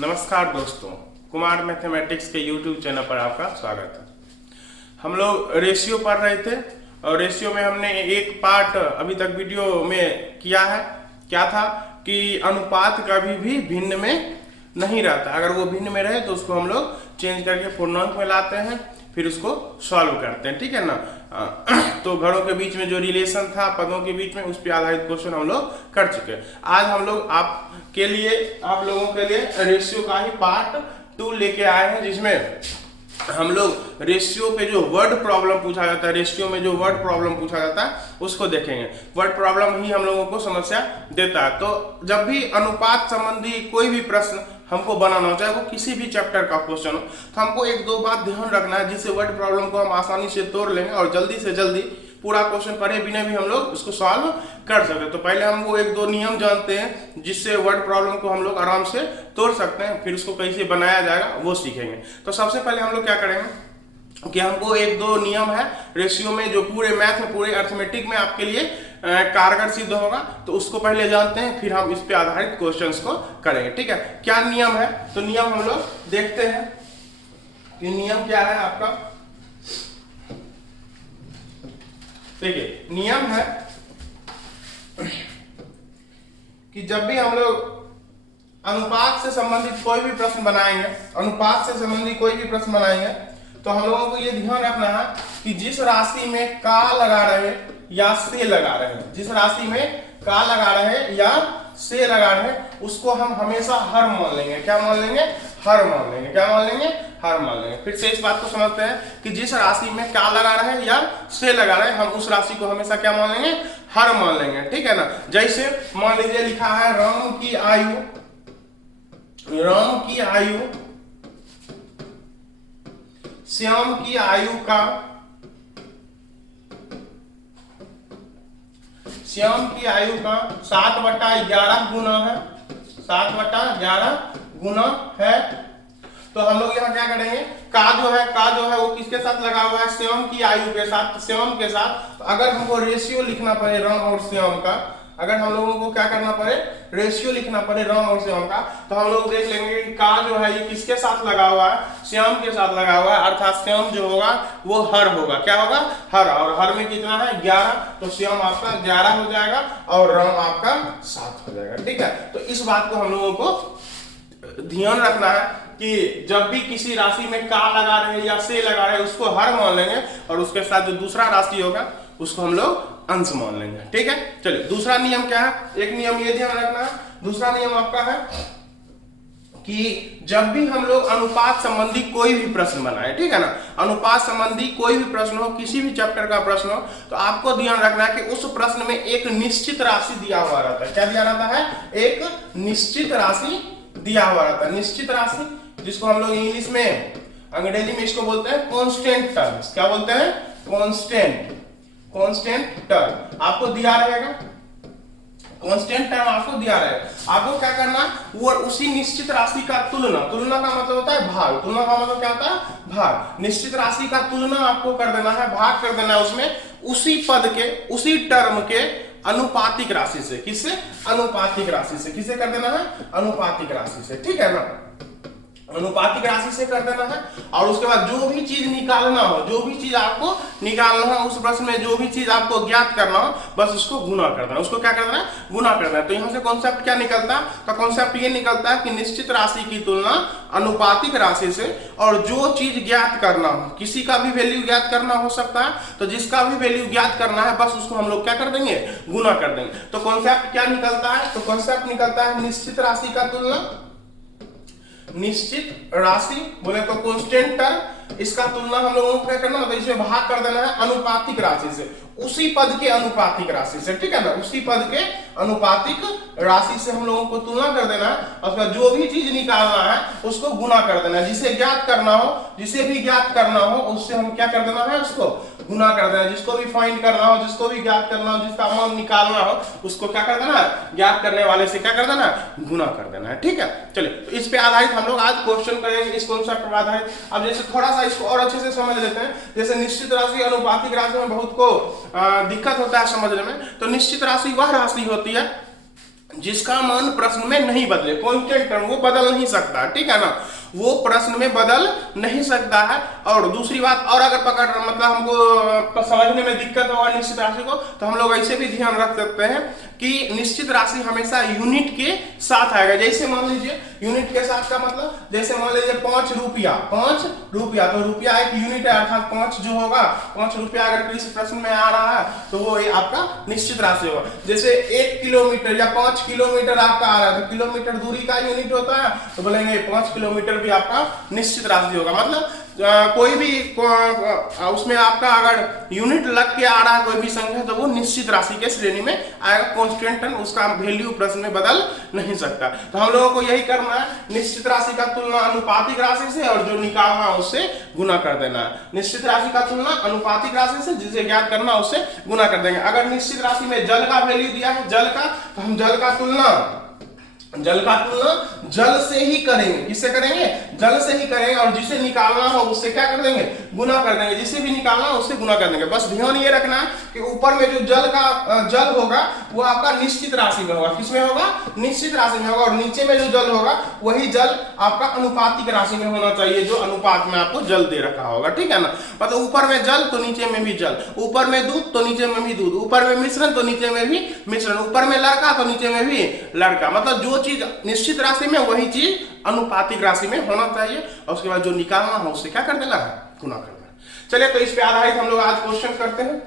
नमस्कार दोस्तों, कुमार मैथमेटिक्स के YouTube चैनल पर आपका स्वागत है। हम लोग रेशियो पढ़ रहे थे और रेशियो में हमने एक पार्ट अभी तक वीडियो में किया है। क्या था कि अनुपात कभी भी भिन्न में नहीं रहता। अगर वो भिन्न में रहे तो उसको हम लोग चेंज करके पूर्णांक में लाते हैं, फिर उसको सॉल्व करते हैं, ठीक है ना। तो घरों के बीच में जो रिलेशन था पदों के बीच में, उस पर आधारित क्वेश्चन हम लोग कर चुके हैं। आज हम लोग आप लोगों के लिए रेशियो का ही पार्ट 2 लेके आए हैं, जिसमें हम लोग रेशियो पे जो वर्ड प्रॉब्लम पूछा जाता है, रेशियो में जो वर्ड प्रॉब्लम पूछा जाता है उसको देखेंगे। वर्ड प्रॉब्लम ही हम लोगों को समस्या देता है। तो जब भी अनुपात संबंधी कोई भी प्रश्न हमको बनाना हो, चाहे वो किसी भी चैप्टर का क्वेश्चन हो, तो हमको एक दो बात ध्यान रखना है, जिससे वर्ड प्रॉब्लम को हम आसानी से तोड़ लेंगे और जल्दी से जल्दी पूरा क्वेश्चन पढ़े बिना भी हम लोग उसको सॉल्व कर सकते हैं। तो पहले हम वो एक दो नियम जानते हैं जिससे वर्ड प्रॉब्लम को हम लोग आराम से तोड़ सकते हैं, फिर उसको कैसे बनाया जाएगा वो सीखेंगे। तो सबसे पहले हम लोग क्या करेंगे कि हमको एक दो नियम है रेशियो में जो पूरे मैथ में, पूरे अर्थमेटिक में आपके लिए कारगर सिद्ध होगा, तो उसको पहले जानते हैं, फिर हम इस पे आधारित क्वेश्चंस को करेंगे, ठीक है। क्या नियम है, तो नियम हम लोग देखते हैं कि नियम क्या है आपका। देखिए, नियम है कि जब भी हम लोग अनुपात से संबंधित कोई भी प्रश्न बनाएंगे, तो हम लोगों को ये ध्यान रखना है कि जिस राशि में का लगा रहे या से लगा रहे, उसको हम हमेशा हर मान लेंगे। क्या मान लेंगे? हर मान लेंगे। फिर से इस बात को समझते हैं कि जिस राशि में का लगा रहे या से लगा रहे, हम उस राशि को हमेशा क्या मान लेंगे? हर मान लेंगे, ठीक है ना। जैसे मान लीजिए लिखा है राम की आयु श्याम की आयु का 7/11 गुना है। तो हम लोग यहाँ क्या करेंगे, का जो है वो किसके साथ लगा हुआ है? श्याम की आयु के साथ, श्याम के साथ। तो अगर हमको रेशियो लिखना पड़े राम और श्याम का, अगर हम लोगों को क्या करना पड़े, रेशियो लिखना पड़े राम और श्याम का, तो हम लोग देख लेंगे कि का जो है ये किसके साथ लगा हुआ है? श्याम के साथ लगा हुआ है, अर्थात श्याम जो होगा वो हर होगा। क्या होगा? हर। और हर में कितना है? 11। तो श्याम आपका 11 हो जाएगा और राम आपका 7 हो जाएगा, ठीक है। तो इस बात को हम लोगों को ध्यान रखना है कि जब भी किसी राशि में का लगा रहे या से लगा रहे, उसको हर मान लेंगे और उसके साथ जो दूसरा राशि होगा उसको हम लोग अंश मान लेंगे, ठीक है। चलिए, दूसरा नियम क्या है? एक नियम ये ध्यान रखना है। दूसरा नियम आपका है कि जब भी हम लोग अनुपात संबंधी कोई भी प्रश्न बनाए, ठीक है ना, अनुपात संबंधी कोई भी प्रश्न हो, किसी भी चैप्टर का प्रश्न हो, तो आपको ध्यान रखना है कि उस प्रश्न में एक निश्चित राशि दिया हुआ रहता है। क्या दिया रहता है? एक निश्चित राशि दिया हुआ रहता है। निश्चित राशि, जिसको हम लोग इंग्लिश में, अंग्रेजी में इसको बोलते हैं कांस्टेंट टर्म्स। क्या बोलते हैं? कांस्टेंट टर्म आपको दिया रहेगा। कांस्टेंट टर्म आपको दिया रहेगा। आपको क्या करना, वो उसी निश्चित राशि का तुलना का मतलब होता है भाग। तुलना का मतलब क्या होता है? भाग। निश्चित राशि का तुलना आपको कर देना है, भाग कर देना है उसमें, उसी पद के, उसी टर्म के अनुपातिक राशि से। किससे? अनुपातिक राशि से। किसे कर देना है? अनुपातिक राशि से, ठीक है ना। अनुपातिक राशि से कर देना है। और उसके बाद जो भी चीज निकालना हो, जो भी चीज आपको निकालना है, उस प्रश्न में जो भी चीज आपको ज्ञात करना हो, बस उसको गुना कर देना। उसको क्या कर देना है? गुना कर देना। तो यहाँ से कॉन्सेप्ट क्या निकलता है? तो कॉन्सेप्ट ये निकलता है कि निश्चित राशि की तुलना अनुपातिक राशि से, और जो चीज ज्ञात करना हो, किसी का भी वैल्यू ज्ञात करना हो सकता है, तो जिसका भी वैल्यू ज्ञात करना है बस उसको हम लोग क्या कर देंगे? गुना कर देंगे। तो कॉन्सेप्ट क्या निकलता है? तो कॉन्सेप्ट निकलता है निश्चित राशि का तुलना, निश्चित राशि बोले तो कांस्टेंट टर्म, इसका तुलना हम लोगों को क्या करना, मतलब इसमें भाग कर देना है अनुपातिक राशि से, उसी पद के अनुपातिक राशि से, ठीक है ना। उसी पद के अनुपातिक राशि से हम लोगों को तुलना कर देना है, और जो भी चीज निकालना है उसको गुना कर देना है। जिसे ज्ञात करना हो, जिसे भी ज्ञात करना हो, उससे हम क्या कर देना है? उसको गुना कर देना। जिसको भी फाइंड करना हो, जिसको भी ज्ञात करना हो, जिसका मान निकालना हो, उसको क्या कर देना है? ज्ञात करने वाले से क्या कर देना है? गुना कर देना है, ठीक है। चलिए, तो इस पे आधारित हम लोग आज क्वेश्चन करेंगे, इस कॉन्सेप्ट पर आधारित। अब जैसे थोड़ा सा इसको और अच्छे से समझ लेते हैं। जैसे निश्चित राशि अनुपातिक राशि में बहुत को दिक्कत होता है समझने में। तो निश्चित राशि वह राशि होती है जिसका मान प्रश्न में नहीं बदले, कांस्टेंट टर्म वो बदल नहीं सकता, ठीक है ना, वो प्रश्न में बदल नहीं सकता है। और दूसरी बात, और अगर पकड़ मतलब हमको समझने में दिक्कत होगा निश्चित राशि को, तो हम लोग ऐसे भी ध्यान रख सकते हैं कि निश्चित राशि हमेशा यूनिट के साथ आएगा। जैसे मान लीजिए यूनिट के साथ का मतलब, जैसे मान लीजिए 5 रुपया, 5 रुपया, तो रुपया एक यूनिट है, अर्थात 5 जो होगा, 5 रुपया अगर किसी प्रश्न में आ रहा है तो वो ये आपका निश्चित राशि होगा। जैसे 1 किलोमीटर या 5 किलोमीटर आपका आ रहा है, तो किलोमीटर दूरी का यूनिट होता है, तो बोलेंगे 5 किलोमीटर भी आपका निश्चित राशि होगा। मतलब कोई भी उसमें आपका अगर यूनिट लग के आ रहा है कोई भी संख्या, तो वो निश्चित राशि के श्रेणी में आएगा। कांस्टेंट टर्म उसका वैल्यू प्रश्न में बदल नहीं सकता। तो हम लोगों को यही करना है, निश्चित राशि का तुलना अनुपातिक राशि से, और जो निकालना उससे गुना कर देना है। निश्चित राशि का तुलना अनुपातिक राशि से, जिसे ज्ञात करना उससे गुना कर देंगे। अगर निश्चित राशि में जल का वैल्यू दिया है, जल का, तो हम जल का तुलना जल से ही करेंगे। किससे करेंगे? जल से ही करेंगे। और जिसे निकालना हो उससे क्या कर देंगे? गुना कर देंगे। जिसे भी निकालना हो उससे गुना कर देंगे। बस ध्यान ये रखना है कि ऊपर में जो जल होगा वो आपका निश्चित राशि में होगा। किसमें होगा? निश्चित राशि में होगा। और नीचे में जो जल होगा वही जल आपका अनुपातिक राशि में होना चाहिए, जो अनुपात में आपको जल दे रखा होगा, ठीक है ना। मतलब ऊपर में जल तो नीचे में भी जल, ऊपर में दूध तो नीचे में भी दूध, ऊपर में मिश्रण तो नीचे में भी मिश्रण, ऊपर में लड़का तो नीचे में भी लड़का। मतलब जो चीज निश्चित राशि में वही चीज अनुपातिक राशि में होना चाहिए। और उसके बाद जो निकालना हो उससे क्या कर देना है? गुना कर देना। चलिए, तो इस पे आधारित हम लोग आज क्वेश्चन करते हैं।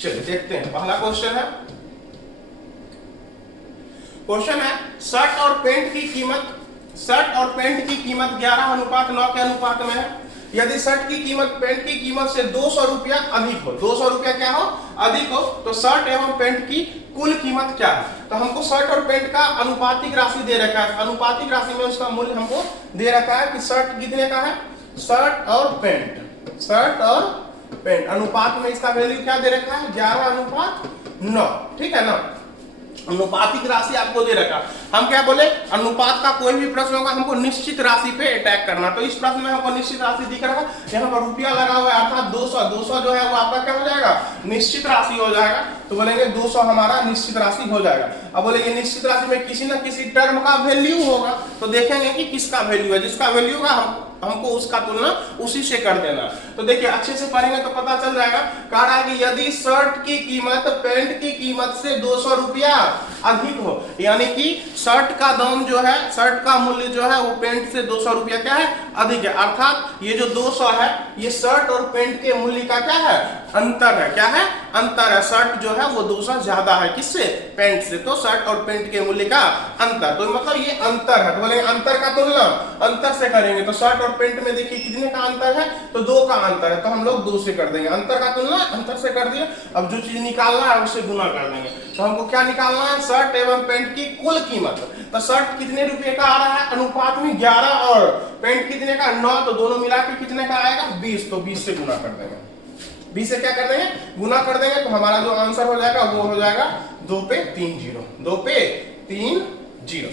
चलिए देखते हैं। पहला क्वेश्चन है शर्ट और पैंट की कीमत 11:9 के अनुपात में है। यदि शर्ट की कीमत पैंट की कीमत से 200 रुपया अधिक हो, 200 रुपया क्या हो? अधिक हो, तो शर्ट एवं पैंट की कुल कीमत क्या है? तो हमको शर्ट और पैंट का अनुपातिक राशि दे रखा है। अनुपातिक राशि में उसका मूल्य हमको दे रखा है कि शर्ट कितने का है, शर्ट और पैंट अनुपात में इसका वैल्यू क्या दे रखा है? 11:9, ठीक है ना। अनुपातिक राशि आपको दे रखा। हम क्या बोले? अनुपात का कोई भी प्रश्न होगा हमको निश्चित राशि पे अटैक करना। तो इस प्रश्न में हमको निश्चित राशि दिख रहा है, यहाँ पर रुपया लगा हुआ है, अर्थात 200 जो है वो आपका क्या हो जाएगा? निश्चित राशि हो जाएगा। तो बोलेंगे 200 हमारा निश्चित राशि हो जाएगा। अब बोलेंगे निश्चित राशि में किसी न किसी टर्म का वैल्यू होगा, तो देखेंगे कि किसका वैल्यू है। जिसका वैल्यू होगा हमको उसका तुलना उसी से कर देना। तो देखिए अच्छे से पढ़ेंगे तो पता चल जाएगा। कह रहा है कि यदि शर्ट की कीमत पैंट की कीमत से 200 रुपया अधिक हो, यानी कि शर्ट का दाम जो है, शर्ट का मूल्य जो है वो पैंट से 200 रुपया क्या है? अधिक है। अर्थात ये जो 200 है ये शर्ट और पैंट के मूल्य का क्या है? अंतर है। क्या है? अंतर है। शर्ट जो है वो 200 ज्यादा है, किससे? पैंट से। तो शर्ट और पैंट के मूल्य का अंतर, तो मतलब ये अंतर है। तो बोलेंगे अंतर का तुलना अंतर से करेंगे। तो शर्ट और पैंट में देखिए कितने का अंतर है? तो 2 का अंतर है, तो हम लोग 2 से कर देंगे। अंतर का तुलना अंतर से कर दिए। अब जो चीज निकालना है उससे गुना कर देंगे। तो हमको क्या निकालना है? शर्ट एवं पैंट की कुल कीमत। तो शर्ट कितने रुपए का आ रहा है? अनुपात में 11, और पैंट कितने का? 9, तो दोनों मिला के कितने का आएगा? 20। तो 20 से गुना कर देंगे। 20 से क्या कर देंगे? गुना कर देंगे। तो हमारा जो आंसर हो जाएगा वो हो जाएगा 2 पे 3 0, 2 पे 3 0,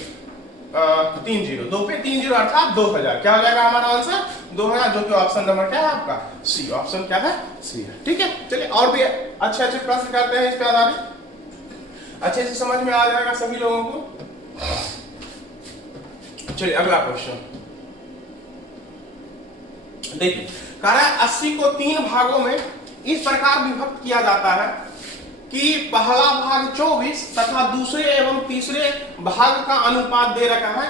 2 पे 3 0 अर्थात 2000। क्या हो जाएगा हमारा आंसर? 2000, जो कि ऑप्शन नंबर क्या है आपका? सी। ऑप्शन क्या है? सी है, ठीक है। चलिए और भी अच्छे अच्छे प्रश्न करते हैं, इस पे आधारित अच्छे से समझ में आ जाएगा सभी लोगों को। चलिए अगला क्वेश्चन देखिए। कह रहा है 80 को 3 भागों में इस प्रकार विभक्त किया जाता है कि पहला भाग 24 तथा दूसरे एवं तीसरे भाग का अनुपात दे रखा है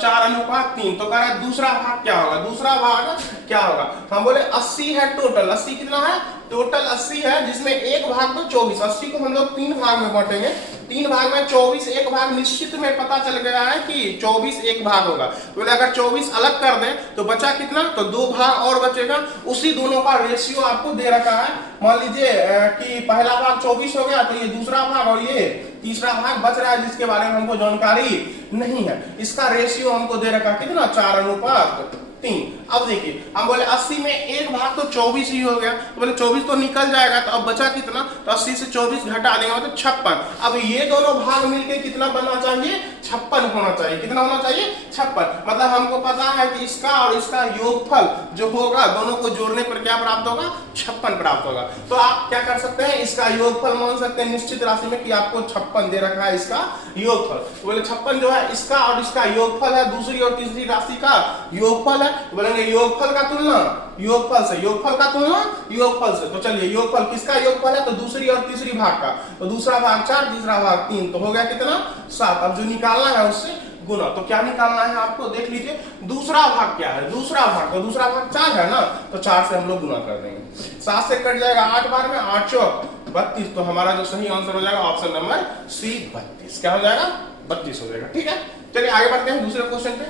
4:3। तो कह रहा है दूसरा भाग क्या होगा? दूसरा भाग क्या होगा? हम बोले 80 है टोटल। 80 कितना है? टोटल 80 है, जिसमें एक भाग तो 24। 80 को हम लोग 3 भाग में बांटेंगे। 3 भाग में 24 एक भाग निश्चित में पता चल गया है कि 24 एक भाग होगा। तो अगर 24 अलग कर दें तो बचा कितना? तो 2 भाग और बचेगा। उसी दोनों का रेशियो आपको दे रखा है। मान लीजिए कि पहला भाग 24 हो गया, तो ये दूसरा भाग और ये तीसरा भाग बच रहा है, जिसके बारे में हमको जानकारी नहीं है। इसका रेशियो हमको दे रखा कितना? 4:3। अब देखिए हम बोले 80 में एक भाग तो 24 ही हो गया, तो बोले 24 तो निकल जाएगा। तो अब बचा कितना? तो 80 से 24 घटा देंगे मतलब 56। अब ये दोनों भाग मिलके कितना बनना चाहिए? 56 होना चाहिए। कितना होना चाहिए? 56। मतलब हमको पता है कि इसका और इसका योगफल जो होगा दोनों को जोड़ने पर क्या प्राप्त होगा? 56 प्राप्त होगा। तो आप क्या कर सकते हैं, इसका योगफल मान सकते हैं निश्चित राशि में कि आपको 56 दे रखा है इसका योगफल। तो बोले 56 जो है इसका और इसका योगफल है, दूसरी और तीसरी राशि का योगफल है। तो बोलेंगे योगफल का तुलना योगफल से, योगफल का तुलना योगफल से। तो चलिए योगफल किसका योगफल है? तो दूसरी और तीसरी भाग का। तो दूसरा भाग 4, तीसरा भाग 3, तो हो गया कितना? 7। अब जो निकालना है उससे गुना। तो क्या निकालना है आपको? देख लीजिए दूसरा भाग क्या है? दूसरा भाग, तो दूसरा भाग 4 है ना, तो 4 से हम लोग गुना कर देंगे। 7 से कट जाएगा 8 बार में, 8 चौक 32। तो हमारा जो सही आंसर हो जाएगा ऑप्शन नंबर सी 32। क्या हो जाएगा? 32 हो जाएगा। ठीक है, चलिए आगे बढ़ते हैं दूसरे क्वेश्चन पे।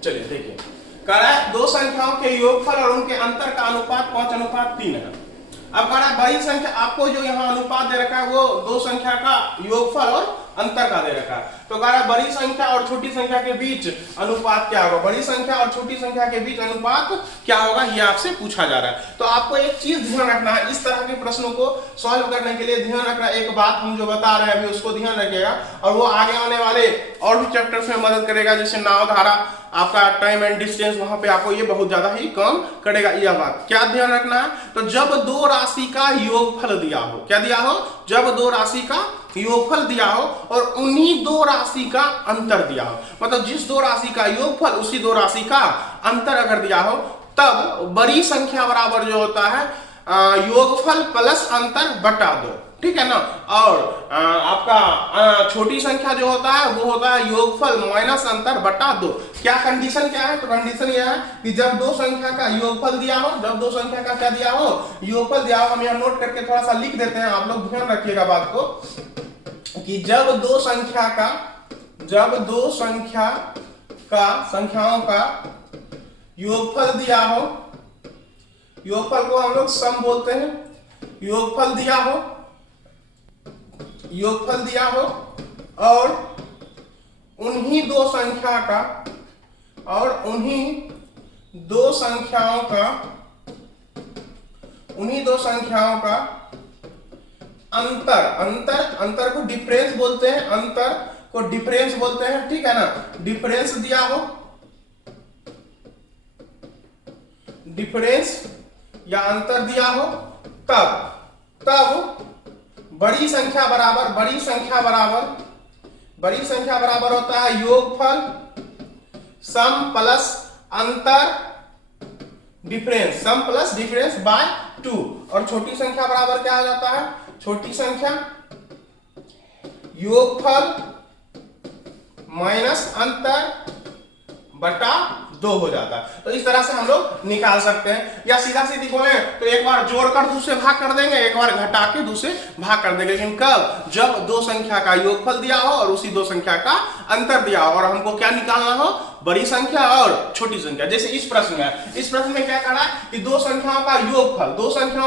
चलिए देखिए, कह रहा है दो संख्याओं के योगफल और उनके अंतर का अनुपात 5:3 है। अब कह रहा है बड़ी संख्या, आपको जो यहाँ अनुपात दे रखा है वो दो संख्या का योगफल और अंतर का दे रखा है। तो कह रहा है बड़ी संख्या और छोटी संख्या के बीच अनुपात क्या होगा? बड़ी संख्या और छोटी संख्या के बीच अनुपात क्या होगा, ये आपसे पूछा जा रहा है। तो आपको एक चीज ध्यान रखना है, इस तरह के प्रश्नों को सॉल्व करने के लिए ध्यान रखना, एक बात हम जो बता रहे हैं अभी उसको ध्यान रखिएगा, और वो आगे आने वाले और भी चैप्टर्स में मदद करेगा, जैसे नाव धारा, आपका टाइम एंड डिस्टेंस, वहां पे आपको ये बहुत ज्यादा ही काम करेगा। यह बात क्या ध्यान रखना है? तो जब दो राशि का योगफल दिया हो, क्या दिया हो? जब दो राशि का योगफल दिया हो और उन्हीं दो राशि का अंतर दिया हो, मतलब जिस दो राशि का योगफल उसी दो राशि का अंतर अगर दिया हो, तब बड़ी संख्या बराबर जो होता है योगफल प्लस अंतर बटा 2। ठीक है ना। और आपका छोटी संख्या जो होता है वो होता है योगफल माइनस अंतर बटा 2। क्या कंडीशन क्या है? तो कंडीशन यह है कि जब दो संख्या का योगफल दिया हो, जब दो संख्या का क्या दिया हो? योगफल दिया हो। हम यहाँ नोट करके थोड़ा सा लिख देते हैं, आप लोग ध्यान रखिएगा बात को, कि जब दो संख्या का संख्याओं का योगफल दिया हो, योगफल को हम लोग सम बोलते हैं, योगफल दिया हो और उन्हीं दो संख्याओं का अंतर को डिफरेंस बोलते हैं, अंतर को डिफरेंस बोलते हैं। ठीक है ना। डिफरेंस दिया हो, डिफरेंस या अंतर दिया हो, तब बड़ी संख्या बराबर होता है योगफल सम प्लस अंतर difference, sum plus difference by 2। और छोटी संख्या बराबर क्या हो जाता है? छोटी संख्या योगफल माइनस अंतर बटा 2 हो जाता है। तो इस तरह से हम लोग निकाल सकते हैं, या सीधा सीधी बोले तो एक बार जोड़कर दूसरे भाग कर देंगे, एक बार घटा के दूसरे भाग कर देंगे। लेकिन कब? जब दो संख्या का योगफल दिया हो और उसी दो संख्या का अंतर दिया हो, और हमको क्या निकालना हो? बड़ी संख्या और छोटी संख्या। जैसे इस प्रश्न में क्या कहा है कि दो संख्याओं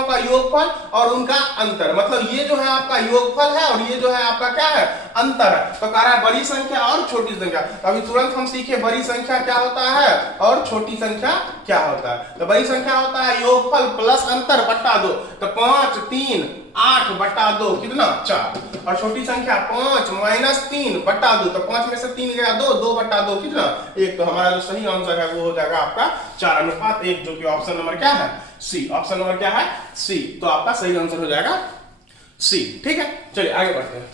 का योगफल और उनका अंतर, मतलब ये जो है आपका योगफल है और ये जो है आपका क्या है? अंतर है। तो कह रहा है बड़ी संख्या और छोटी संख्या। अभी तुरंत हम सीखे बड़ी संख्या क्या होता है और छोटी संख्या क्या होता है। तो बड़ी संख्या होता है योगफल प्लस अंतर बटा 2। तो 5, 3, 8 बटा 2 कितना? 4। और छोटी संख्या 5 माइनस 3 बटा 2, तो 5 में से 3 गया 2, 2 बटा 2 कितना? 1। तो हमारा जो सही आंसर है वो हो जाएगा आपका 4:1, जो कि ऑप्शन नंबर क्या है? सी। ऑप्शन नंबर क्या है? सी। तो आपका सही आंसर हो जाएगा सी। ठीक है, चलिए आगे बढ़ते हैं।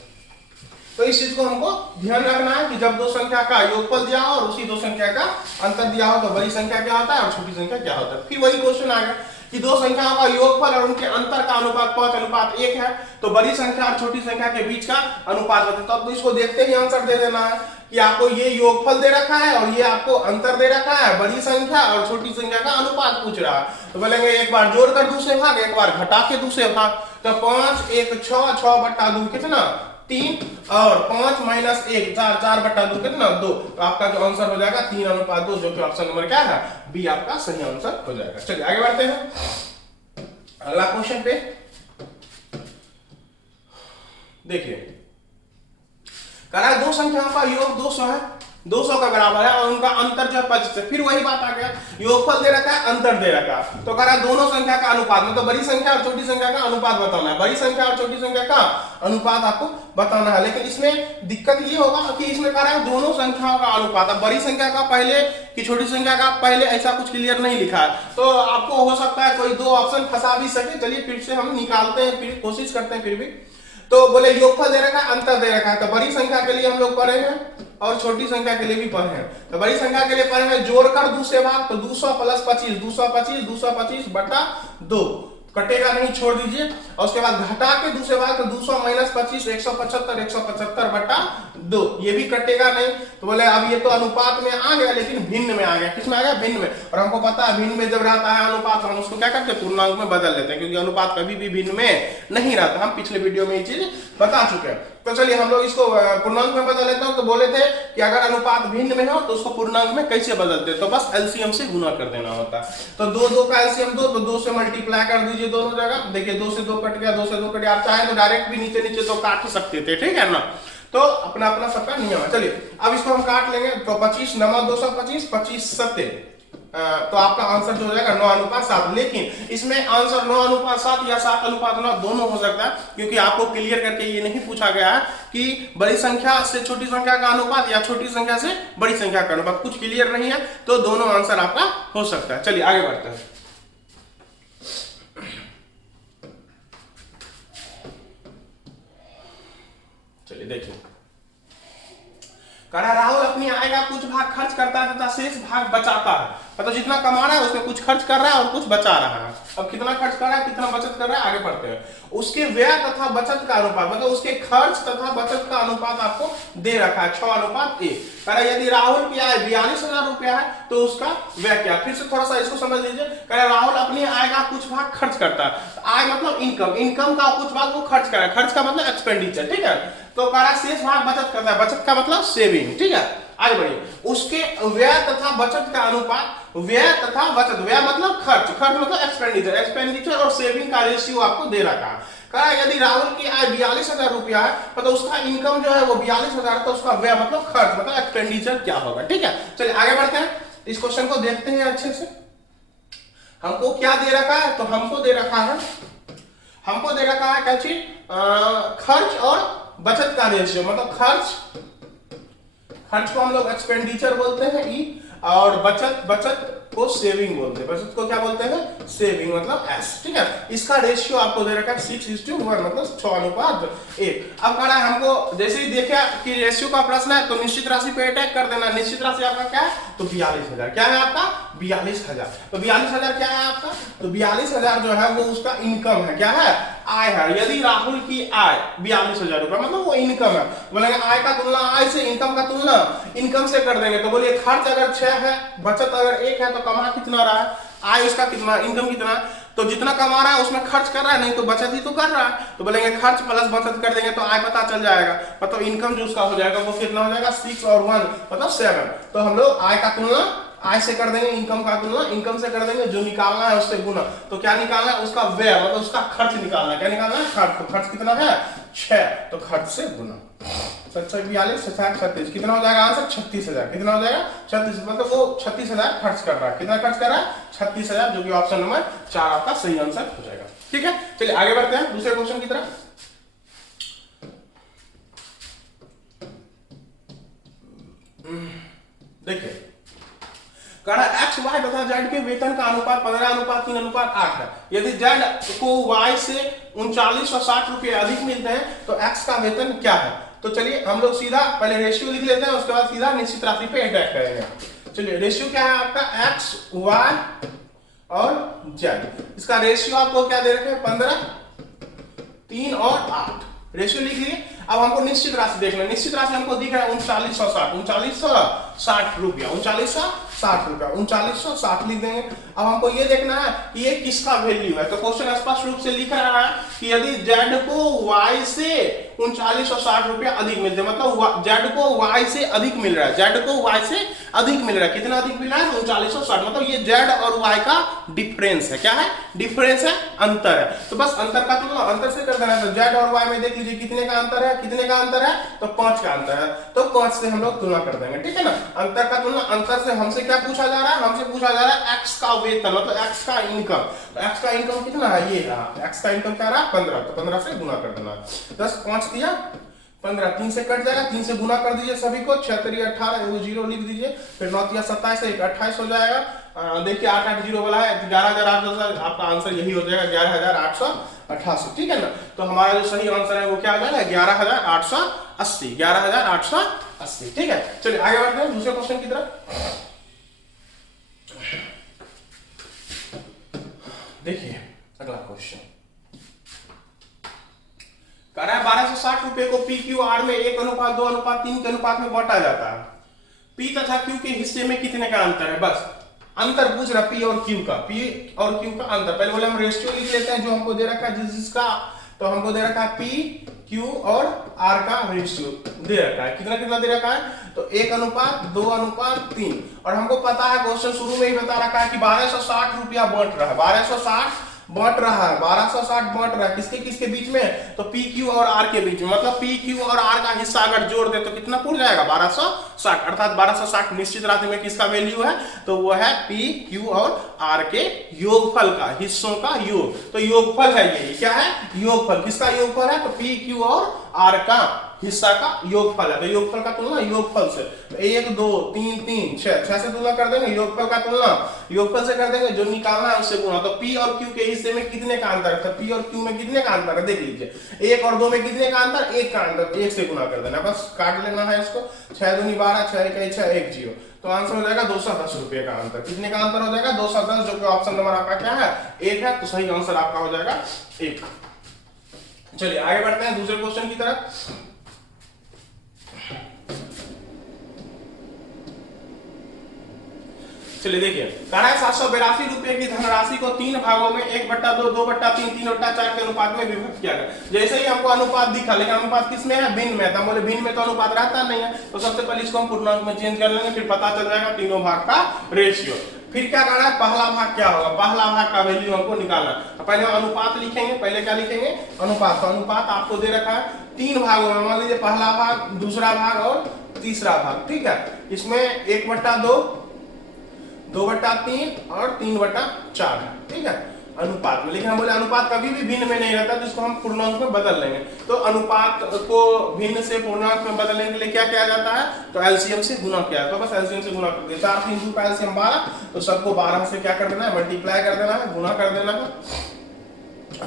तो इस चीज को हमको ध्यान रखना है कि जब दो संख्या का योगफल दिया हो और उसी दो संख्या का अंतर दिया हो, तो बड़ी संख्या क्या होता है और छोटी संख्या क्या होता है। फिर वही क्वेश्चन आ गया कि दो संख्याओं का योगफल और उनके अंतर का अनुपात 5:1 है, तो बड़ी संख्या और छोटी संख्या के बीच का अनुपात बताओ। तो इसको देखते ही आंसर दे देना है कि आपको ये योगफल दे रखा है और ये आपको अंतर दे रखा है, बड़ी संख्या और छोटी संख्या का अनुपात पूछ रहा है। तो बोलेंगे एक बार जोड़कर दूसरे भाग, एक बार घटा के दूसरे भाग। तो 5, 1, 6, 6 बटा 2 कितना? 3, और 5 माइनस 1 4, 4 बटा 2 कितना? 2। तो आपका जो आंसर हो जाएगा 3:2, जो कि ऑप्शन नंबर क्या है? बी आपका सही आंसर हो जाएगा। चलिए आगे बढ़ते हैं अगला क्वेश्चन पे। देखिए कह रहा है दो संख्याओं का योग 200 है, 200 के बराबर है और उनका अंतर जो है 25 से। फिर वही बात आ गया, योगफल दे रखा है, अंतर दे रखा है, तो कह रहा है दोनों संख्या का अनुपात, मतलब बड़ी संख्या और छोटी संख्या का अनुपात बताना है, बड़ी संख्या और छोटी संख्या का अनुपात आपको बताना है। लेकिन इसमें दिक्कत ये होगा कि इसमें कह रहा है दोनों संख्याओं का अनुपात, अब बड़ी संख्या का पहले कि छोटी संख्या का पहले, ऐसा कुछ क्लियर नहीं लिखा है, तो आपको हो सकता है कोई दो ऑप्शन फंसा भी सके। चलिए फिर से हम निकालते हैं, फिर कोशिश करते हैं। फिर भी तो बोले योगफल दे रखा है, अंतर दे रखा है, तो बड़ी संख्या के लिए हम लोग पढ़े हैं और छोटी संख्या के लिए भी पढ़े हैं। तो बड़ी संख्या के लिए पढ़े हैं जोड़कर 2 से भाग, तो 200 प्लस 25, 225, 225 बटा 2, कटेगा नहीं, छोड़ दीजिए। और उसके बाद घटा के 2 से भाग, तो 200 माइनस 25, 175, 175 बटा 2, ये भी कटेगा नहीं। तो बोले अब ये तो अनुपात में आ गया, लेकिन भिन्न में आ गया। किसमें आ गया? भिन्न में। और हमको पता है भिन्न में जब रहता है अनुपात, हम उसको क्या करते हैं? पूर्णांक में बदल लेते हैं, क्योंकि अनुपात कभी भी भिन्न में नहीं रहता। हम पिछले वीडियो में ये चीज बता चुके हैं। तो चलिए हम लोग इसको पूर्णांक में बदल लेते हैं। तो बोले थे कि अगर अनुपात भिन्न में हो तो उसको पूर्णांक में कैसे बदलते हैं? तो बस एलसीएम से गुना कर देना होता है। तो 2 का एलसीएम 2, तो 2 से मल्टीप्लाई कर दीजिए दोनों जगह। देखिए 2 से 2 कट गया, 2 से 2 कट गया। आप चाहे तो डायरेक्ट भी नीचे नीचे तो काट ही सकते थे, ठीक है ना? तो अपना अपना सबका नियम है। चलिए अब इसको हम काट लेंगे। तो 25 9 225, 25 7, तो आपका आंसर जो हो जाएगा 9:7। लेकिन इसमें आंसर 9:7 या 7:9 दोनों हो सकता है, क्योंकि आपको क्लियर करके ये नहीं पूछा गया है कि बड़ी संख्या से छोटी संख्या का अनुपात या छोटी संख्या से बड़ी संख्या का अनुपात, कुछ क्लियर नहीं है। तो दोनों आंसर आपका हो सकता है। चलिए आगे बढ़ते हैं। चलिए देखिए, राहुल अपनी आय का कुछ भाग खर्च करता है तथा शेष भाग बचाता है। मतलब जितना कमा रहा है उसमें कुछ खर्च कर रहा है और कुछ बचा रहा है। अब कितना खर्च कर रहा है, कितना बचत कर रहा है, आगे बढ़ते हैं। उसके व्यय तथा बचत का अनुपात, मतलब उसके खर्च तथा बचत का अनुपात आपको दे रखा है 6:1। यदि राहुल की आय 42,000 रुपया है तो उसका व्यय क्या? फिर से थोड़ा सा इसको समझ लीजिए। राहुल अपनी आय का कुछ भाग खर्च करता है। आय मतलब इनकम, इनकम का कुछ भाग वो खर्च कर रहा है। खर्च का मतलब एक्सपेंडिचर, ठीक है। तो शेष भाग बचत करता है, बचत का मतलब सेविंग, ठीक है। आगे बढ़िए। उसके व्यय तथा बचत का अनुपात, व्यय तथा बचत, व्यय मतलब खर्च, खर्च मतलब एक्सपेंडिचर, एक्सपेंडिचर और सेविंग का रेशियो आपको दे रखा है। यदि राहुल की आय 42,000 रुपया है तो उसका इनकम जो है वो 42,000, तो उसका व्यय मतलब खर्च मतलब एक्सपेंडिचर क्या होगा, ठीक है। चलिए आगे बढ़ते हैं, इस क्वेश्चन को देखते हैं अच्छे से। हमको क्या दे रखा है? तो हमको दे रखा है क्या चीज? खर्च और बचत का रेशियो, मतलब खर्च को हम लोग एक्सपेंडिचर बोलते हैं ई, और बचत को सेविंग बोलते हैं। बचत को क्या बोलते हैं? सेविंग, मतलब एस, ठीक है। इसका रेशियो आपको दे रखा है 6:1, मतलब 6:1। अब कह रहा है हमको, जैसे ही देखा कि रेशियो का प्रश्न है तो निश्चित राशि पे अटैक कर देना। निश्चित राशि आपका क्या है? तो 42,000। क्या है आपका? 42,000। तो 42,000 क्या है आपका? तो 42,000 जो है वो उसका इनकम है। क्या है? आय है। यदि राहुल की आय 42,000 रुपया, मतलब वो इनकम है। बोलेंगे आय का तुलना आय से, इनकम का तुलना इनकम से कर देंगे। तो बोलिए खर्च अगर 6 है, बचत अगर 1 है, तो कमा कितना रहा है? आय उसका कितना, इनकम कितना? तो जितना कमा रहा है उसमें खर्च कर रहा है, नहीं तो बचत ही तो कर रहा है। तो बोलेंगे खर्च प्लस बचत कर देंगे तो आय पता चल जाएगा। मतलब इनकम जो उसका हो जाएगा वो कितना हो जाएगा? 6 और 1 मतलब 7। तो हम लोग आय का तुलना आय से कर देंगे, इनकम का तुलना इनकम से कर देंगे, जो निकालना है उससे गुना। तो क्या निकालना है? उसका व्यय, मतलब उसका खर्च निकालना है। क्या निकालना है? खर्च। तो खर्च कितना है? 6, तो खर्च से गुना। 42, 36, कितना हो जाएगा आंसर? 36,000। कितना हो जाएगा? 36, मतलब वो 36,000 खर्च कर रहा है। कितना खर्च कर रहा है? 36,000, जो कि ऑप्शन नंबर 4 आपका सही आंसर हो जाएगा, ठीक है। चलिए आगे बढ़ते हैं दूसरे क्वेश्चन की तरफ। देखिए, एक्स वाई तथा जेड के वेतन का अनुपात 15:3:8 है। यदि जेड को वाई से 3960 रुपए अधिक मिलते हैं तो एक्स का वेतन क्या है? तो चलिए हम लोग सीधा पहले रेशियो लिख लेते हैं, उसके बाद सीधा निश्चित राशि पे अटैक करेंगे। चलिए रेशियो क्या है आपका? एक्स वाई और जेड। इसका रेशियो आपको क्या दे रखे हैं? 15, 3 और 8। रेशियो लिख लिए। अब हमको निश्चित राशि देखना। निश्चित राशि हमको दिख रहा है 3960 रुपया, 3960 रुपया, 3960 लिख देंगे। अब हमको ये देखना है कि ये किसका वैल्यू है। तो क्वेश्चन स्पष्ट रूप से लिख रहा है कि यदि जेड को वाई से 3960 रुपया अधिक मिलते, मतलब जेड को वाई से अधिक मिल रहा है, जेड को वाई से अधिक मिल रहा है, कितना अधिक मिल रहा है 3960, मतलब ये जेड और वाई का डिफरेंस है। क्या है? डिफरेंस है, अंतर है। तो बस अंतर का तुलना अंतर से कर देना है। तो जेड और वाई में देख लीजिए कितने का अंतर है, कितने का अंतर है, तो 5 का अंतर है, तो 5 से हम लोग तुलना कर देंगे, ठीक है ना। अंतर का तुलना, अंतर से हमसे क्या पूछा जा रहा है, हमसे पूछा जा रहा है एक्स का वेतन, मतलब एक्स का इनकम। तो एक्स का इनकम कितना है, ये रहा एक्स का इनकम क्या रहा 15, तो 15 से गुना कर देना। 10 5 दिया 15, 3 से कट जाएगा, 3 से गुना कर दीजिए सभी को, 6 3 18, वो 0 लिख दीजिए, फिर 9 3 27 से 28 हो जाएगा। देखिए 8 8 0 वाला है 11800, आपका आंसर यही हो जाएगा 11888, ठीक है ना। तो हमारा जो सही आंसर है वो क्या आ जाएगा 11880, 11880, ठीक है। चलिए आगे बढ़ते हैं दूसरे क्वेश्चन की तरफ। देखिए अगला क्वेश्चन कह रहा है 1260 रुपए को पी क्यू आर में 1:2:3 के अनुपात में बांटा जाता है। पी तथा क्यू के हिस्से में कितने का अंतर है, बस अंतर पूछ रहा पी और क्यू का, पी और क्यू का अंतर। पहले बोले हम रेशियो लिख लेते हैं जो हमको दे रखा है जिसका, तो हमको दे रखा है पी क्यू और आर का रेशियो दे रखा है, कितना कितना दे रखा है, तो 1:2:3। और हमको पता है क्वेश्चन शुरू में ही बता रखा है कि 1260 रुपया बांट रहा है, 1260 बांट रहा है, 1260 बांट रहा है, किसके किसके बीच में, तो पी क्यू और आर के बीच में। मतलब पी क्यू और आर का हिस्सा अगर जोड़ दे तो कितना पूरा जाएगा 1260, अर्थात 1260 निश्चित राशि में किसका वैल्यू है, तो वो है पी क्यू और आर के योगफल का, हिस्सों का योग। तो योगफल है ये, क्या है योगफल, किसका योगफल है, तो पी क्यू और आर का हिस्सा का योगफल है। तो योगफल का तुलना योगफल से, 1 2 3 3 6 से तुलना कर देंगे, योगफल का तुलना योगफल से कर देंगे, जो निकालना है उससे गुणा। तो पी और क्यू के हिस्से में कितने का अंतर है, तो पी और क्यू में कितने का अंतर है, देख लीजिए 1 और 2 में कितने का अंतर, 1 का अंतर, 1 से गुणा कर देना, बस काट लेना है इसको, 6 दूनी 12, 6 1 6 1 0, तो आंसर हो जाएगा 210 रुपए का अंतर। कितने का अंतर हो जाएगा 210, जो कि ऑप्शन नंबर आपका क्या है 1 है, तो सही आंसर आपका हो जाएगा 1। चलिए आगे बढ़ते हैं दूसरे क्वेश्चन की तरफ। चलिए देखिए, कह रहा है 782 रुपए की धनराशि को 3 भागों में 1/2, 2/3, 3/4 के अनुपात में विभक्त किया गया। जैसे ही हमको अनुपात दिखा, लेकिन अनुपात किसमें है, भिन्न में, तो हम बोले भिन्न में तो अनुपात रहता नहीं है, तो सबसे पहले इसको हम पूर्णांक में चेंज कर लेंगे, फिर पता चल जाएगा तीनों भाग का रेशियो। फिर क्या करना है, पहला भाग क्या होगा, पहला भाग का वैल्यू हमको निकालना है। पहले हम अनुपात लिखेंगे, पहले क्या लिखेंगे अनुपात। तो अनुपात आपको दे रखा है 3 भागों में, मान लीजिए पहला भाग, दूसरा भाग और तीसरा भाग, ठीक है। इसमें 1/2, 2/3 और 3/4 है, ठीक है अनुपात में। लेकिन हम बोले अनुपात कभी भी भिन्न में नहीं रहता, तो इसको हम पूर्णांक में बदल लेंगे। तो अनुपात को भिन्न से पूर्णांक में बदलने के लिए क्या किया जाता है, तो एलसीएम से गुना किया है। तो बस एलसीएम से गुना कर दिया, 4 3 2 का एलसीएम 12, तो सबको 12 से क्या कर देना है, मल्टीप्लाई कर देना है, गुना कर देना है।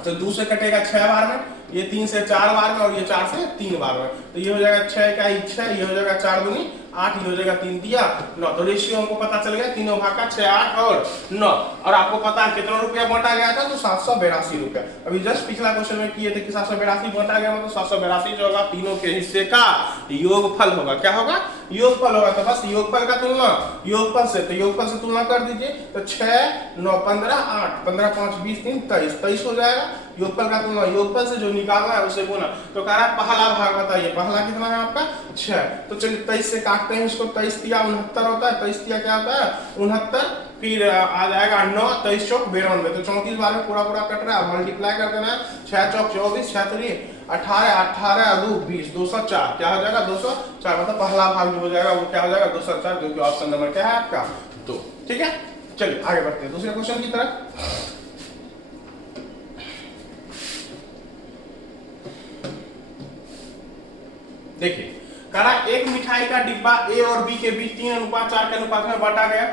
तो 2 से कटेगा 6 बार में, ये 3 से 4 बार में, और ये 4 से 3 बार में, तो ये हो जाएगा 6 का 6, ये हो जाएगा 4 दूनी 8, ये हो जाएगा 3 दिया 9। तो रेशियो हमको पता चल गया तीनों भाग का 6 8 और 9। और आपको पता है कितना रुपया बांटा गया था, तो 782 रुपया। अभी जस्ट पिछला क्वेश्चन में किए थे कि 782 बांटा गया, मतलब 782 जो होगा तीनों के हिस्से का योगफल होगा। क्या होगा, योगफल होगा। तो बस योगफल का तुलना योगफल से, तो योगफल से तुलना कर दीजिए, तो 6 9 15 8 15 5 20 3 23 हो जाएगा। योगफल का तुलना योगफल से, जो निकालना है उसे गुना। तो कह रहा है पहला भाग बताइए, पहला कितना है आपका 6, तो चलिए 23 से काटते हैं इसको, 23 तिया 69 होता है, 23 तिया क्या होता है 69, फिर आ जाएगा 9, 23 चौक 92, तो 34 बार में पूरा पूरा कट रहा है, मल्टीप्लाई कर देना है, 6 चौक 24, 6 3 18, 18 2 20, 204, क्या हो जाएगा 204, मतलब पहला भाग जो हो जाएगा वो क्या हो जाएगा 204, जो कि ऑप्शन नंबर क्या है आपका 2, ठीक है। चलिए आगे बढ़ते हैं दूसरे क्वेश्चन की तरफ। देखिए, कह रहा एक मिठाई का डिब्बा ए और बी के बीच 3:4 के अनुपात में बांटा गया।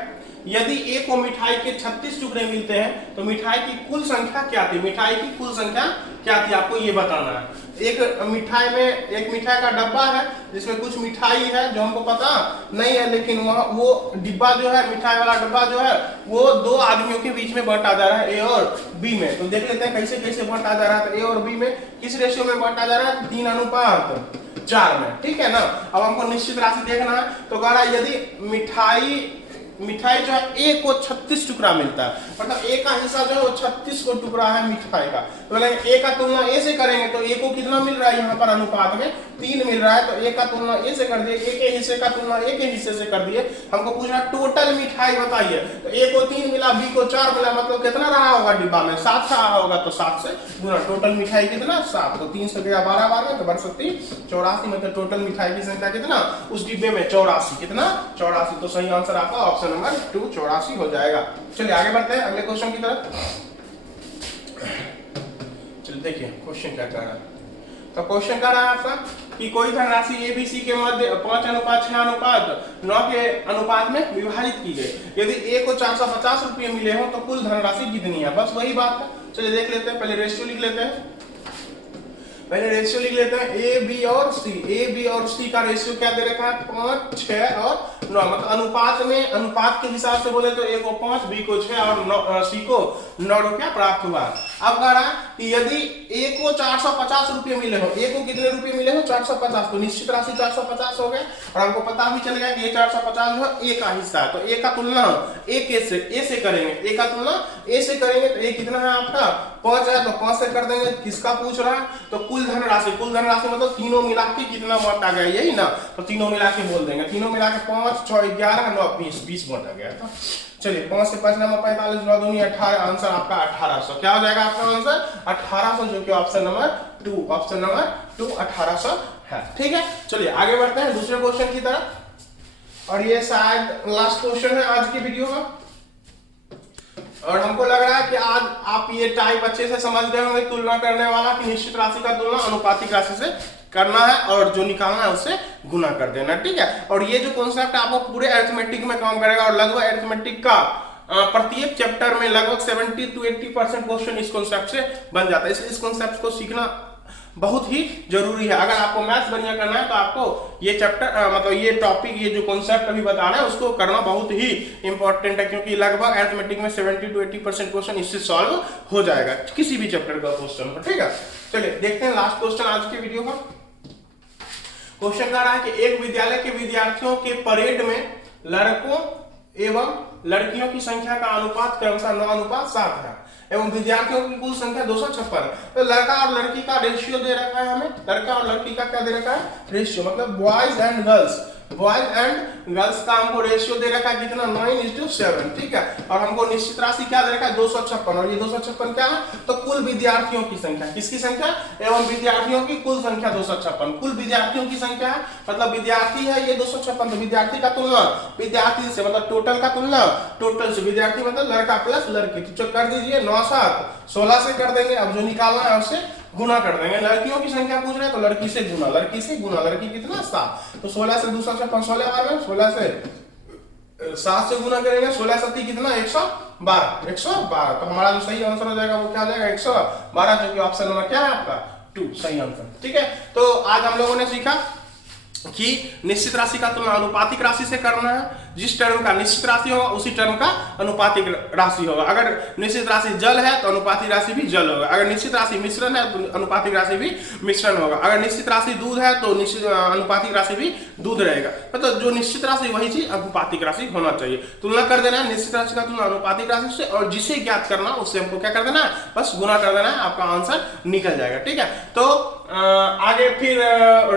यदि ए को मिठाई के 36 टुकड़े मिलते हैं तो मिठाई की कुल संख्या क्या थी, मिठाई की कुल संख्या क्या थी, आपको ये बताना है। एक मिठाई में, एक मिठाई का डब्बा है जिसमें कुछ मिठाई है जो हमको पता नहीं है, लेकिन वहां वो डिब्बा जो है, मिठाई वाला डब्बा जो है, वो 2 आदमियों के बीच में बांटा जा रहा है, ए और बी में। तो देख लेते हैं कैसे कैसे बांटा जा रहा है। ए और बी में किस रेशियो में बांटा जा रहा है, 3:4 में, ठीक है ना। अब हमको निश्चित राशि देखना है, तो कह रहा है यदि मिठाई मिठाई जो है ए को 36 टुकड़ा मिलता है, मतलब ए का हिस्सा जो है वो 36 को टुकड़ा है मिठाई का। तो ए का तुलना ए से करेंगे तो ए को कितना मिल रहा है यहाँ पर अनुपात में 3 मिल रहा है, तो ए का तुलना ए से कर दिए, ए के हिस्से का तुलना ए के हिस्से से कर दिए। हमको पूछ रहा टोटल मिठाई बताइए, तो ए को 3 मिला, बी को 4 मिला, मतलब कितना रहा होगा डिब्बा में 7 रहा होगा, तो 7 से गुना। टोटल मिठाई कितना 7, तो 3 से गया 12 बार में, तो बढ़ सकती 84, मतलब टोटल मिठाई की संख्या कितना उस डिब्बे में 84, कितना 84। तो सही आंसर आपका ऑप्शन नंबर 2 84 हो जाएगा। चलिए आगे बढ़ते हैं अगले क्वेश्चन की तरफ। चलिए देखिए क्वेश्चन क्या कह रहा है। तो क्वेश्चन कह रहा है आपका कि कोई धनराशि ABC के मध्य 5:6:9 के अनुपात में विभाजित की गई। यदि A को 450 रुपये मिले हो तो कुल धनराशि कितनी है? बस वही बात है। चलिए देख लेते हैं, पहले रेशियो लिख लेते हैं। ए बी और सी। ए बी और सी का रेशियो क्या दे रखा है? 5, 6 और 9, मतलब अनुपात में, अनुपात के हिसाब से बोले तो ए को 5, बी को 6 और सी को 9 रुपया प्राप्त हुआ। अब कह रहा है कि यदि ए को 450 रुपये मिले हो, ए को कितने रुपये मिले हो? 450, तो निश्चित राशि 450 हो गए, और हमको पता भी चल गया कि ये 450 जो है ए का हिस्सा है, तो ए का तुलना ए से करेंगे, ए का तुलना ए से करेंगे, तो ए कितना है आपका 5 है, तो 5 से कर देंगे। किसका पूछ रहा है? तो कुल धनराशि मतलब तीनों मिला के कितना मोट आ गया, यही ना, तो तीनों मिला के बोल देंगे। तीनों मिला के 5, 6, 11, 9, 20 मोट आ गया। तो चलिए 5 से 5 नंबर 45, 9 दूनी 18, आंसर आपका 1800। क्या हो जाएगा आपका आंसर? 1800, जो कि ऑप्शन नंबर 2, ऑप्शन नंबर 2 1800 है। ठीक है, चलिए आगे बढ़ते हैं दूसरे क्वेश्चन की तरफ, और ये शायद लास्ट क्वेश्चन है आज की वीडियो का। और हमको लग रहा है कि आज आप ये टाइप अच्छे से समझ गए होंगे, तुलना करने वाला कि निश्चित राशि का तुलना अनुपातिक राशि से करना है और जो निकालना है उससे गुना कर देना। ठीक है, और ये जो कॉन्सेप्ट आपको पूरे अरिथमेटिक में काम करेगा, और लगभग अरिथमेटिक का प्रत्येक चैप्टर में लगभग 70 to 80% क्वेश्चन इस कॉन्सेप्ट से बन जाता है। इसलिए इस कॉन्सेप्ट को सीखना बहुत ही जरूरी है। अगर आपको मैथ्स बढ़िया करना है तो आपको ये चैप्टर मतलब ये टॉपिक, ये जो कॉन्सेप्ट अभी बता रहे हैं उसको करना बहुत ही इंपॉर्टेंट है, क्योंकि लगभग अरिथमेटिक में 70 to 80% क्वेश्चन इससे सॉल्व हो जाएगा, किसी भी चैप्टर का क्वेश्चन हो। ठीक है, चलिए देखते हैं लास्ट क्वेश्चन आज के वीडियो का। क्वेश्चन कह रहा है कि एक विद्यालय के विद्यार्थियों के परेड में लड़कों एवं लड़कियों की संख्या का अनुपात क्रमशः 9:7 है एवं विद्यार्थियों की कुल संख्या 256। तो लड़का और लड़की का रेशियो दे रखा है हमें, लड़का और लड़की का क्या दे रखा है? रेशियो, मतलब boys and girls, boys and girls का हमको रेशियो दे रखा है कितना? 9:7। ठीक है, और हमको निश्चित राशि क्या दे रखा है? 256, और ये 256 क्या है? तो कुल विद्यार्थियों की संख्या, किसकी संख्या? एवं विद्यार्थियों की कुल संख्या 256। कुल विद्यार्थियों की संख्या है, मतलब विद्यार्थी है ये 256, तो विद्यार्थी का तुलना विद्यार्थी से, मतलब टोटल का तुलना टोटल से, विद्यार्थी मतलब लड़का प्लस लड़की, तो कर दीजिए 9 7 16 से कर देंगे। अब जो निकालना है उससे गुना कर देंगे। लड़कियों की संख्या पूछ रहे हैं तो लड़की से गुना, लड़की से गुना, लड़की कितना 7, तो 16 से 256, 16 बार में 16 से 7 से गुना करेंगे, 16 7 कितना 112, 112। तो हमारा जो सही आंसर हो जाएगा वो क्या हो जाएगा? 112, जो कि ऑप्शन नंबर क्या है आपका 2 सही आंसर। ठीक है, तो आज हम लोगों ने सीखा कि निश्चित राशि का तुलना अनुपातिक राशि से करना है। जिस टर्म का निश्चित राशि होगा उसी टर्म का अनुपातिक राशि होगा। अगर निश्चित राशि जल है तो अनुपातिक राशि भी जल होगा। अगर निश्चित राशि मिश्रण है तो अनुपातिक राशि भी मिश्रण होगा। अगर निश्चित राशि दूध है तो निश्चित अनुपातिक राशि भी दूध रहेगा। मतलब जो निश्चित राशि वही चीज अनुपातिक राशि होना चाहिए। तुलना कर देना है निश्चित राशि का तुलना अनुपातिक राशि से, और जिसे ज्ञात करना उससे हमको क्या कर देना है? बस गुना कर देना है, आपका आंसर निकल जाएगा। ठीक है, तो आगे फिर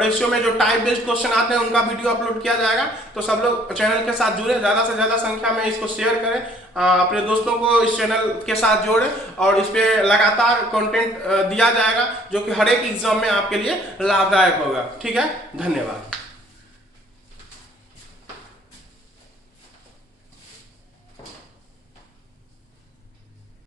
रेशियो में जो टाइप बेस्ड क्वेश्चन आते हैं उनका वीडियो अपलोड किया जाएगा। तो सब लोग चैनल के साथ जुड़े, ज्यादा से ज्यादा संख्या में इसको शेयर करें, अपने दोस्तों को इस चैनल के साथ जोड़ें, और इस पे लगातार कंटेंट दिया जाएगा जो कि हर एक एग्जाम में आपके लिए लाभदायक होगा। ठीक है, धन्यवाद।